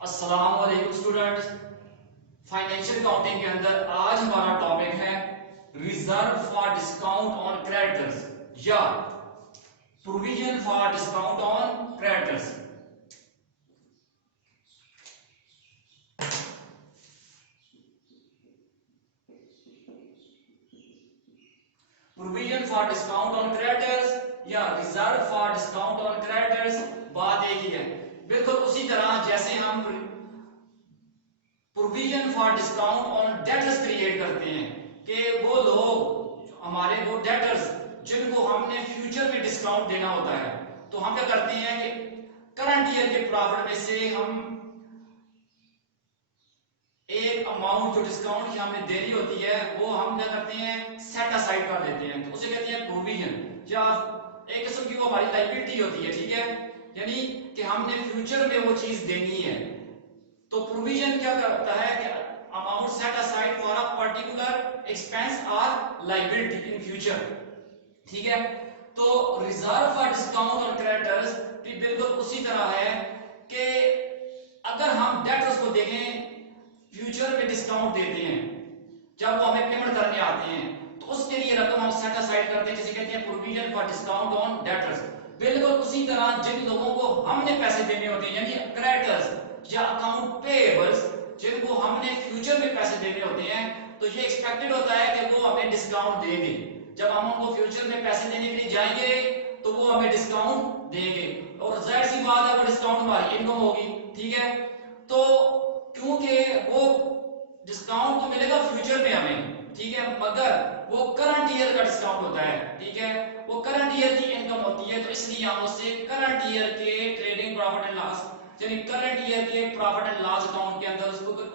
अस्सलाम वालेकुम students. Financial accounting के अंदर आज हमारा टॉपिक है reserve for discount on creditors या provision for discount on creditors. Provision for discount on creditors या reserve for discount on creditors बात एक ही है। बिल्कुल उसी तरह जैसे हम provision for discount on debtors create करते हैं कि वो लोग हमारे वो डेटर्स जिनको हमने फ्यूचर में डिस्काउंट देना होता है, तो हम क्या करते हैं कि करंट ईयर के प्रॉफिट में से हम एक अमाउंट जो डिस्काउंट की हमने देनी होती है वो हम क्या करते हैं सेट असाइड कर देते हैं, तो उसे कहते हैं प्रोविजन। या एक किस्म की वो हमारी लायबिलिटी होती है, ठीक है, यानी कि हमने फ्यूचर में वो चीज देनी है। तो प्रोविजन क्या करता है कि amount set aside for a particular expense और लायबिलिटी इन फ्यूचर, ठीक है। तो reserve for discount on creditors भी बिल्कुल उसी तरह है कि अगर हम डेटर्स को देखें फ्यूचर में डिस्काउंट देते हैं, जब वो हमें पेमेंट करने आते हैं तो उसके लिए रकम हम सेट असाइड करते हैं, जिसे कहते हैं provision for discount on debtors. बिल्कुल उसी तरह जिन लोगों को हमने पैसे देने होते हैं यानी क्रेडिटर्स या अकाउंट पेएबल्स, जिनको हमने फ्यूचर में पैसे देने होते हैं, तो ये एक्सपेक्टेड होता है कि वो हमें डिस्काउंट देंगे। जब हम उनको फ्यूचर में पैसे देने के लिए जाएंगे तो वो हमें डिस्काउंट देंगे, और जाहिर सी बात है वो डिस्काउंट हमारी इनकम होगी, ठीक है। तो क्योंकि वो डिस्काउंट तो मिलेगा फ्यूचर में हमें, ठीक है, मगर वो करंट ईयर का डिस्काउंट होता है, ठीक है, वो करंट ईयर की इनकम होती है, तो इसलिए हम उससे करंट ईयर के ट्रेडिंग प्रॉफिट एंड लॉस यानी करंट ईयर के प्रॉफिट एंड लॉस अकाउंट के अंदर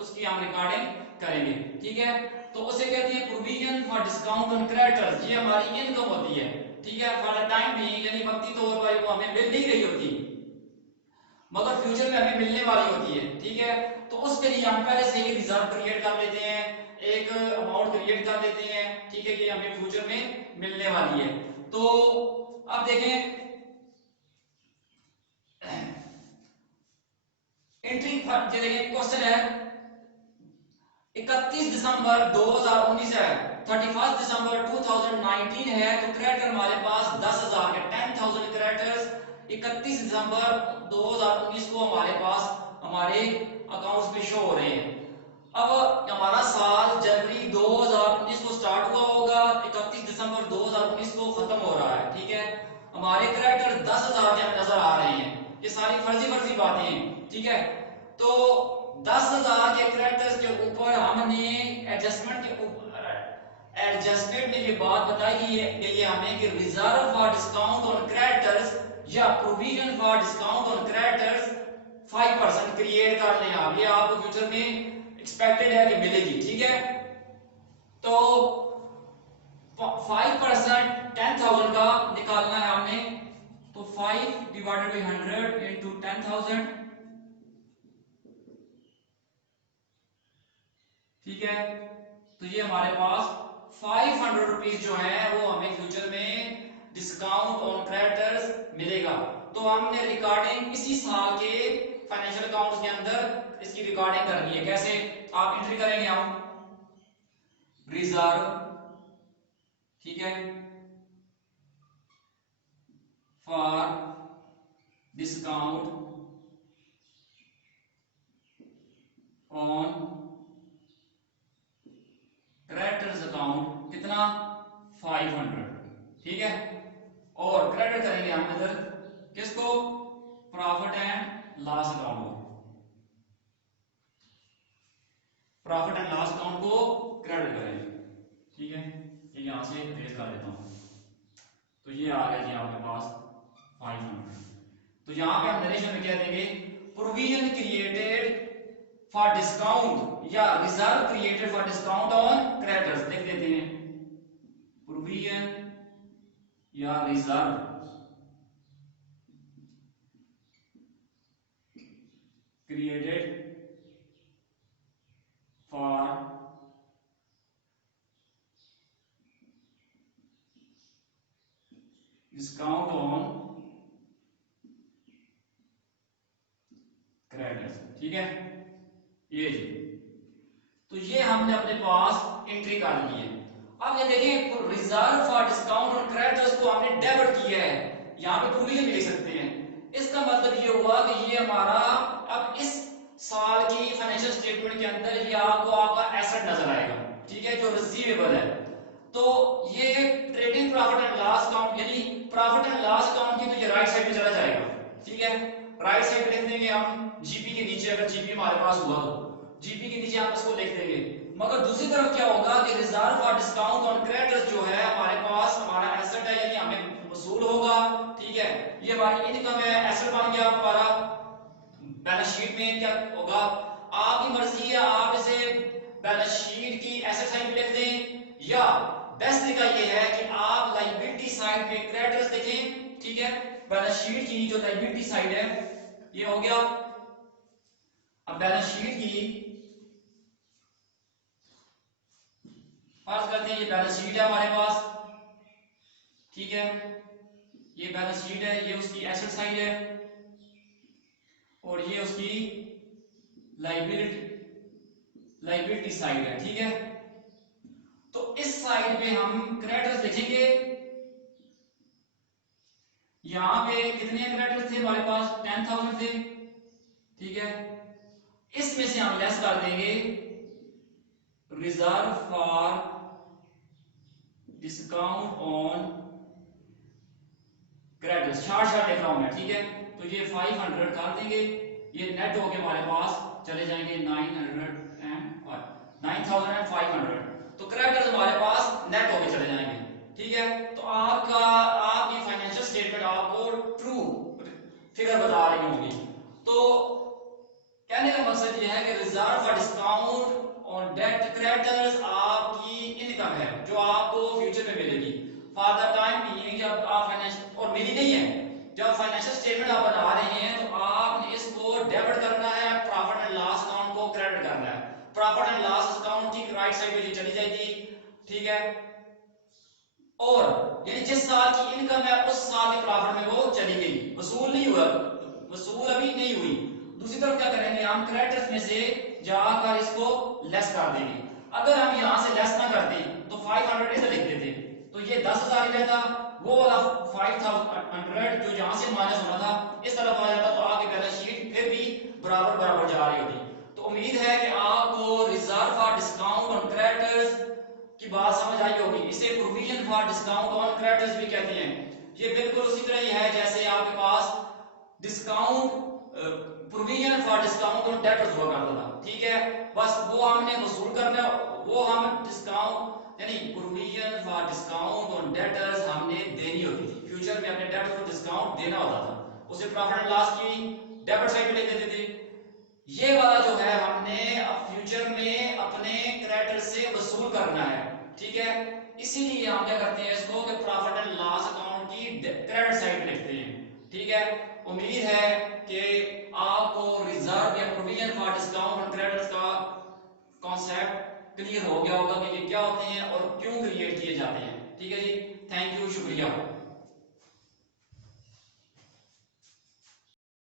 उसकी हम रिकॉर्डिंग करेंगे, ठीक है। तो उसे कहते हैं provision for discount on creditors, ये हमारी इनकम होती है, ठीक है, फॉर द टाइम बीइंग, यानी वक्ती तौर पर वो हमें मिल नहीं रही होती मगर फ्यूचर में हमें मिलने वाली होती है, ठीक है। तो उसके लिए हम पहले से ही रिजर्व क्रिएट कर लेते हैं, एक अमाउंट क्रिएट कर लेते हैं, ठीक है, कि हमें फ्यूचर में मिलने वाली है। तो अब देखें एंट्री, देखिए क्वेश्चन है 31 दिसंबर 2019 है, 31 दिसंबर 2019 है, तो क्रेडिटर हमारे पास 10,000 के 10,000 क्रेडिटर्स 31 दिसंबर 2019 को हमारे पास हमारे अकाउंट्स पे शो हो रहे हैं। अब हमारा साल जनवरी 2019 को स्टार्ट हुआ होगा, 31 दिसंबर 2019 को खत्म हो रहा है, ठीक है। हमारे क्रेडिटर 10,000 के हमें नजर आ रहे हैं, ये सारी फर्जी फर्जी बातें हैं, ठीक है। तो 10,000 के क्रेडिटर्स के ऊपर हमने एडजस्टमेंट के ऊपर एडजस्टमेंट में ये बात बताई गई है हमें कि reserve for discount on creditors या provision for discount on creditors 5% create कर लें आप, ये आपको फ्यूचर में एक्सपेक्टेड है कि मिलेगी, ठीक है। तो 5% 10,000 का निकालना है हमने, तो 5 डिवाइडेड बाई 100 इंटू 10,000, ठीक है। तो ये हमारे पास 500 रुपीज जो है वो हमें फ्यूचर में डिस्काउंट ऑन क्रेडिटर्स मिलेगा। तो हमने रिकॉर्डिंग इसी साल के फाइनेंशियल अकाउंट्स के अंदर इसकी रिकॉर्डिंग करनी है। कैसे आप एंट्री करेंगे, हम रिजर्व, ठीक है, for discount on creditors account कितना 500, ठीक है। और क्रेडिट करेंगे हम इधर किसको, प्रॉफिट एंड लॉस अकाउंट को, प्रॉफिट एंड लॉस अकाउंट को क्रेडिट करेंगे, ठीक है। ये यहां से रेज कर देता हूं, तो ये आ गया जी आपके पास 500। तो यहां पे हम नरेशन में क्या देंगे, प्रोविजन क्रिएटेड फॉर डिस्काउंट या reserve created for discount on creditors लिख देते हैं, प्रोविजन या reserve created for discount on creditors, ठीक है, ये जी। तो ये हमने अपने पास एंट्री कर ली है। अब ये देखिए रिजर्व फॉर डिस्काउंट और क्रेडिटर्स को हमने डेबिट किया है, यहाँ पे प्रोविजन भी लिख सकते हैं। इसका मतलब ये हुआ कि ये हमारा अब इस साल की फाइनेंशियल स्टेटमेंट के अंदर ये आपको आपका एसेट नजर आएगा, ठीक है, जो रिसीवेबल है। तो ये trading profit and loss account यानी प्रॉफिट एंड लॉस अकाउंट की तो ये राइट साइड पे चला जाएगा, ठीक है। राइट साइड लिख देंगे हम जीपी के नीचे, अगर जीपी हमारे पास हुआ तो जीपी के नीचे हम इसको लिख देंगे। मगर दूसरी तरफ क्या होगा कि reserve for discount on creditors जो है हमारे पास हमारा एसेट है, यानी हमें वसूल होगा, ठीक है। ये हमारी इनकम है, एसेट बन गया हमारा। बैलेंस शीट में क्या होगा, आपकी मर्जी है, आप इसे बैलेंस शीट की एसेट साइड पे लिख दें, या बेस्ट तरीका ये है कि आप लायबिलिटी साइड पे क्रेडिटर्स देखें, ठीक है। बैलेंस शीट की जो लायबिलिटी साइड है ये हो गया। अब बैलेंस शीट की फर्ज करते हैं ये बैलेंस शीट है हमारे पास, ठीक है। ये बैलेंस शीट है, ये उसकी एसेट साइड है और ये उसकी लायबिलिटी साइड है, ठीक है। तो इस साइड पे हम क्रेडिटर्स लिखेंगे। यहां पे कितने क्रेडिटर्स थे हमारे पास, 10,000 थे, ठीक है। इसमें से हम लेस कर देंगे reserve for discount on creditors, short short लिख रहा हूं मैं, ठीक है। तो ये 500 कर देंगे, ये नेट होके हमारे पास चले जाएंगे 9,500। तो क्रेडिटर्स हमारे पास नेट होके चले जाएंगे, ठीक है। तो आपकी फाइनेंशियल स्टेटमेंट आपको ट्रू फिगर बता रही होगी। तो कहने का मकसद ये है कि reserve for discount on debt creditors आपकी इनकम है जो आपको फ्यूचर में मिलेगी। फॉर द टाइम बीइंग जब आप फाइनेंशियल और मिली नहीं है, जब फाइनेंशियल स्टेटमेंट आप बना रहे हैं तो आपने इसको डेबिट करना है, प्रॉफिट एंड लॉस अकाउंट को क्रेडिट करना है। प्रॉफिट एंड लॉस अकाउंट की राइट साइड पे चली जाएगी, ठीक है। और यानी जिस साल की इनकम है उस साल के प्रॉफिट में वो चली गई, वसूल नहीं हुआ, वसूल अभी नहीं हुई। दूसरी तरफ क्या करेंगे, हम क्रेडिटर्स में से जाकर इसको लेस कर देंगे। अगर हम यहां से लेस ना करते तो 500 ऐसे लिख देते तो ये 10,000 ही रहता, वो वाला 500 जो यहां से माइनस होना था इस तरफ आ जाता, तो आपकी बैलेंस शीट फिर भी बराबर बराबर जा रही होती। तो उम्मीद है कि आपको reserve for discount on creditors की बात समझ आई होगी। इसे provision for discount on creditors भी कहते हैं। ये बिल्कुल उसी तरह ही है जैसे आपके पास discount provision for discount on debtors हुआ करता था, ठीक है। बस वो हमने वसूल करना, वो हम डिस्काउंट यानी provision for discount on debtors हमने देनी होती थी, फ्यूचर में अपने डेटर्स को डिस्काउंट देना होता था, उसे प्रॉफिट एंड लॉस की डेबिट साइड पे लिख देते थे। ये वाला जो है हमने अब फ्यूचर में अपने क्रेडिटर से वसूल करना है, ठीक है। इसीलिए हम क्या करते हैं इसको कि प्रॉफिट एंड लॉस अकाउंट की क्रेडिट साइड पे लिखते हैं, ठीक है। उम्मीद है कि आपको रिजर्व या provision for discount on creditors का कॉन्सेप्ट क्लियर हो गया होगा कि ये क्या होते हैं और क्यों क्रिएट किए जाते हैं, ठीक है जी। थैंक यू, शुक्रिया।